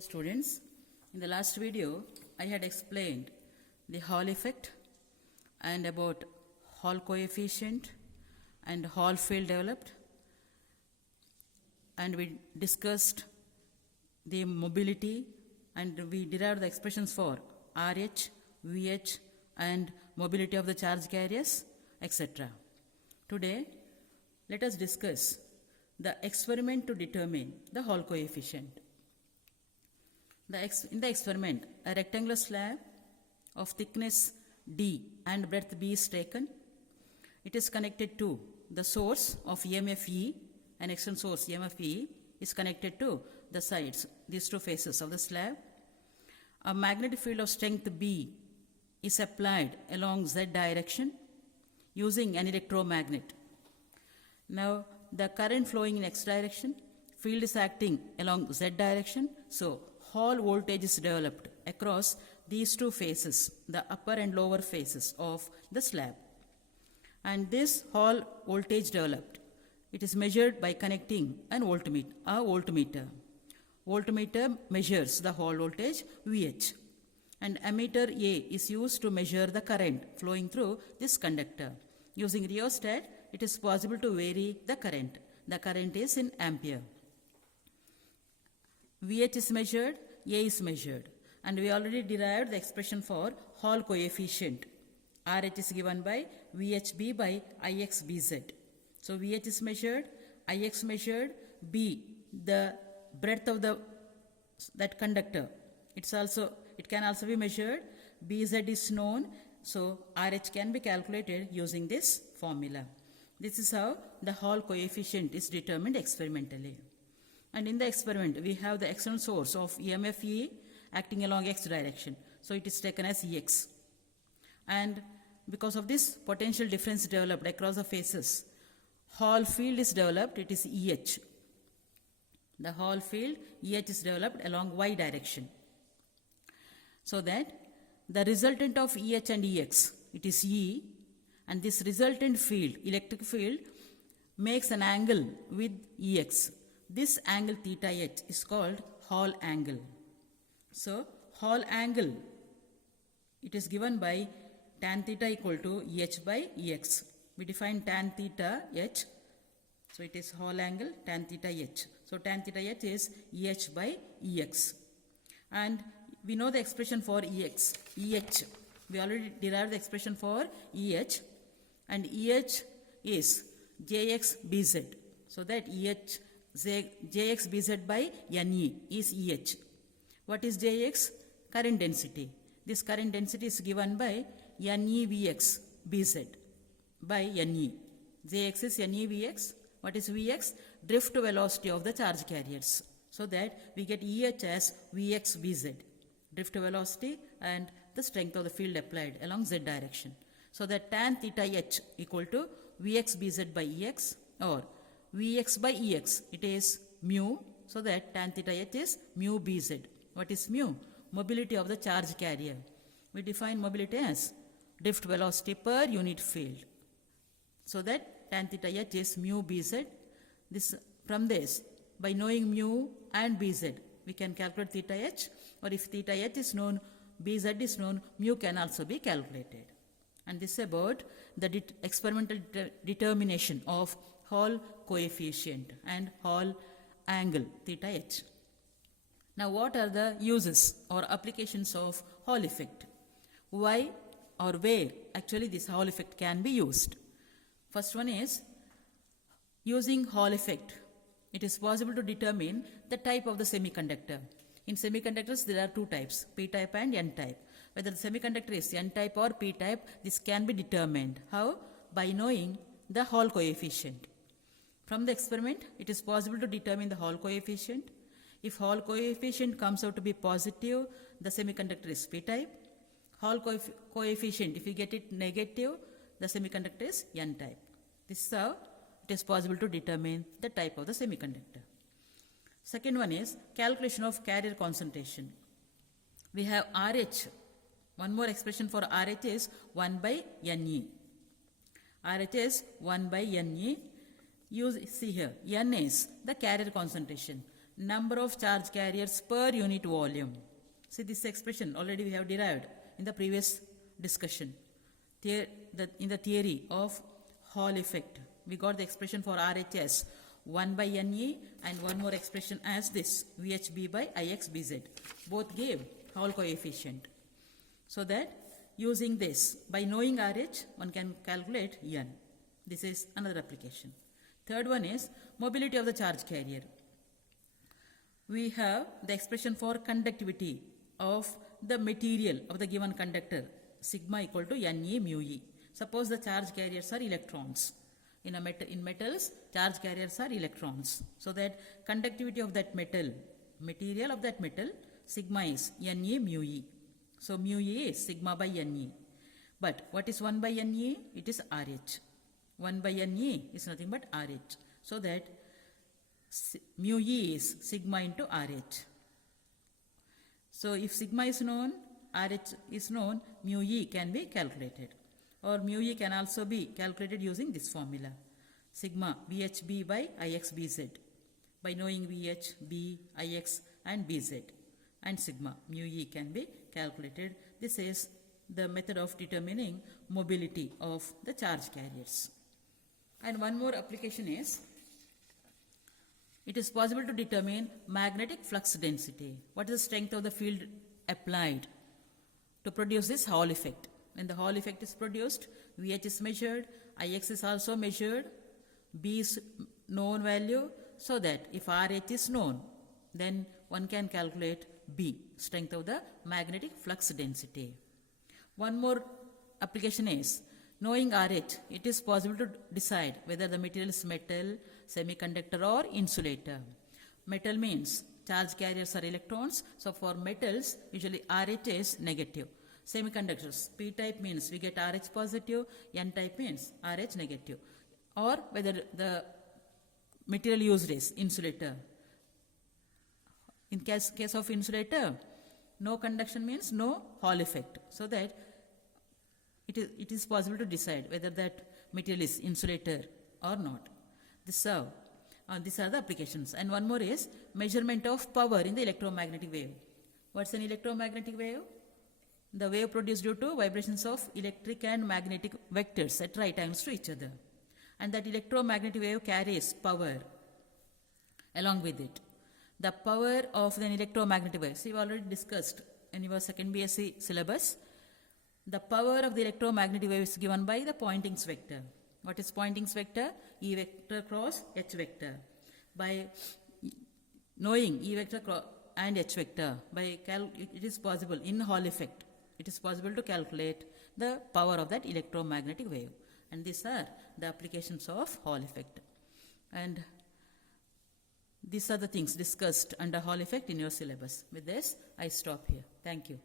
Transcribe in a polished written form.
Students, in the last video I had explained the Hall effect and about Hall coefficient and Hall field developed, and we discussed the mobility and we derived the expressions for RH, VH and mobility of the charge carriers, etc. Today let us discuss the experiment to determine the Hall coefficient. In the experiment, a rectangular slab of thickness D and breadth B is taken. It is connected to the source of EMF E, an external source EMF E is connected to the sides, these two faces of the slab. A magnetic field of strength B is applied along Z direction using an electromagnet. Now the current flowing in X direction, field is acting along Z direction, so Hall voltage is developed across these two faces, the upper and lower faces of the slab. And this Hall voltage developed, it is measured by connecting a voltmeter. Voltmeter measures the Hall voltage VH, and ammeter A is used to measure the current flowing through this conductor. Using rheostat, it is possible to vary the current. The current is in ampere. VH is measured, A is measured, and we already derived the expression for Hall coefficient. RH is given by VHB by IXBZ. So VH is measured, IX measured, B, the breadth of that conductor. It can also be measured. BZ is known, so RH can be calculated using this formula. This is how the Hall coefficient is determined experimentally. And in the experiment, we have the external source of EMF E acting along X direction. So it is taken as EX. And because of this potential difference developed across the faces, Hall field is developed, it is EH. The Hall field EH is developed along Y direction. So that the resultant of EH and EX, it is E, and this resultant field, electric field, makes an angle with EX. This angle theta H is called Hall angle. So Hall angle, it is given by tan theta equal to EH by EX. We define tan theta H. So it is Hall angle tan theta H. So tan theta H is EH by EX. And we know the expression for EX. EH, we already derived the expression for EH. And EH is JXBZ. So that JXBZ by NE is EH. What is JX? Current density. This current density is given by NEVX BZ by NE. JX is NEVX. What is VX? Drift velocity of the charge carriers. So that we get EH as VX BZ. Drift velocity and the strength of the field applied along Z direction. So that tan theta H equal to VX BZ by EX, or Vx by Ex, it is mu, so that tan theta H is mu Bz. What is mu? Mobility of the charge carrier. We define mobility as drift velocity per unit field. So that tan theta H is mu Bz. From this, by knowing mu and Bz, we can calculate theta H, or if theta H is known, Bz is known, mu can also be calculated. And this is about the experimental determination of Hall coefficient and Hall angle theta H. Now what are the uses or applications of Hall effect? Why or where actually this Hall effect can be used? First one is, using Hall effect, it is possible to determine the type of the semiconductor. In semiconductors there are two types, P-type and N-type. Whether the semiconductor is N-type or P-type, this can be determined. How? By knowing the Hall coefficient. From the experiment, it is possible to determine the Hall coefficient. If Hall coefficient comes out to be positive, the semiconductor is P-type. Hall coefficient, if you get it negative, the semiconductor is N-type. This is how it is possible to determine the type of the semiconductor. Second one is calculation of carrier concentration. We have RH. One more expression for RH is 1 by NE. RH is 1 by NE. See here, N is the carrier concentration. number of charge carriers per unit volume. See, this expression already we have derived in the previous discussion. In the theory of Hall effect, we got the expression for RHS 1 by NE and one more expression as this VHB by IXBZ. Both gave Hall coefficient. So that using this, by knowing RH, one can calculate N. This is another application. Third one is mobility of the charge carrier. We have the expression for conductivity of the material of the given conductor, sigma equal to Ne mu E. Suppose the charge carriers are electrons. In metals, charge carriers are electrons. So that conductivity of that material of that metal, sigma is Ne mu E. So mu E is sigma by Ne. But what is 1 by Ne? It is RH. 1 by Ne is nothing but RH. So that mu E is sigma into RH. So if sigma is known, RH is known, mu E can be calculated. Or mu E can also be calculated using this formula. Sigma VHB by IXBZ. By knowing VH, B, IX and BZ. And sigma mu E can be calculated. This is the method of determining mobility of the charge carriers. And one more application is, it is possible to determine magnetic flux density. What is the strength of the field applied to produce this Hall effect? When the Hall effect is produced, VH is measured, IX is also measured, B is known value, so that if RH is known, then one can calculate B, strength of the magnetic flux density. One more application is, knowing RH, it is possible to decide whether the material is metal, semiconductor or insulator. Metal means charge carriers are electrons, so for metals, usually RH is negative. Semiconductors, P-type means we get RH positive, N-type means RH negative. Or whether the material used is insulator. In case of insulator, no conduction means no Hall effect. So that it is possible to decide whether that material is insulator or not. These are the applications. And one more is measurement of power in the electromagnetic wave. What's an electromagnetic wave? The wave produced due to vibrations of electric and magnetic vectors at right angles to each other. And that electromagnetic wave carries power along with it. The power of an electromagnetic wave, see, we already discussed in your second BSc syllabus. The power of the electromagnetic wave is given by the Poynting's vector. What is Poynting's vector? E vector cross H vector. By knowing E vector and H vector, it is possible in Hall effect, it is possible to calculate the power of that electromagnetic wave. And these are the applications of Hall effect. And these are the things discussed under Hall effect in your syllabus. With this, I stop here. Thank you.